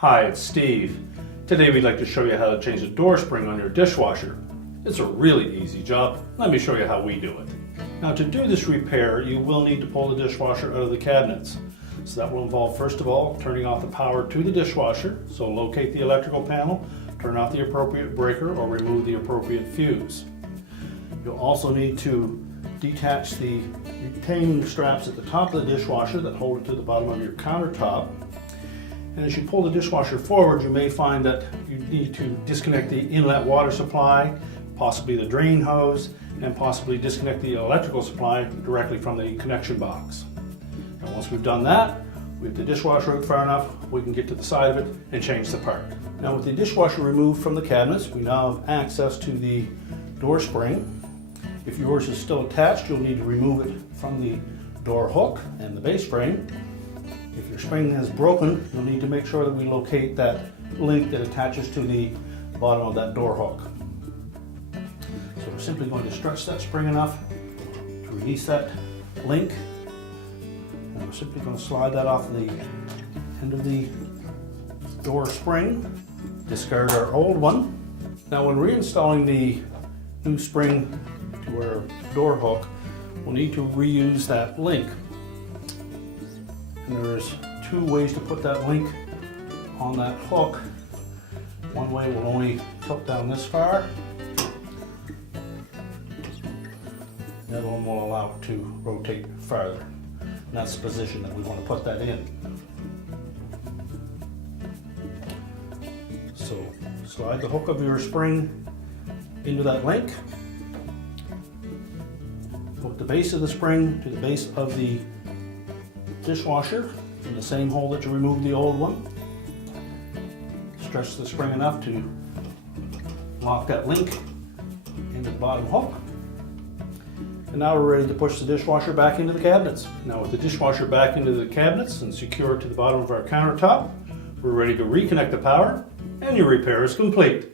Hi, it's Steve. Today we'd like to show you how to change the door spring on your dishwasher. It's a really easy job. Let me show you how we do it. Now to do this repair, you will need to pull the dishwasher out of the cabinets. So that will involve, first of all, turning off the power to the dishwasher. So locate the electrical panel, turn off the appropriate breaker, or remove the appropriate fuse. You'll also need to detach the retaining straps at the top of the dishwasher that hold it to the bottom of your countertop. And as you pull the dishwasher forward, you may find that you need to disconnect the inlet water supply, possibly the drain hose, and possibly disconnect the electrical supply directly from the connection box. And once we've done that, with the dishwasher out far enough, we can get to the side of it and change the part. Now with the dishwasher removed from the cabinets, we now have access to the door spring. If yours is still attached, you'll need to remove it from the door hook and the base frame. If your spring is broken, you'll need to make sure that we locate that link that attaches to the bottom of that door hook. So we're simply going to stretch that spring enough to release that link. And we're simply going to slide that off the end of the door spring, discard our old one. Now when reinstalling the new spring to our door hook, we'll need to reuse that link. And there's two ways to put that link on that hook. One way will only tilt down this far. The other one will allow it to rotate farther. And that's the position that we want to put that in. So slide the hook of your spring into that link. Hook the base of the spring to the base of the dishwasher in the same hole that you removed the old one. Stretch the spring enough to lock that link into the bottom hook. And now we're ready to push the dishwasher back into the cabinets. Now with the dishwasher back into the cabinets and secured to the bottom of our countertop, we're ready to reconnect the power, and your repair is complete.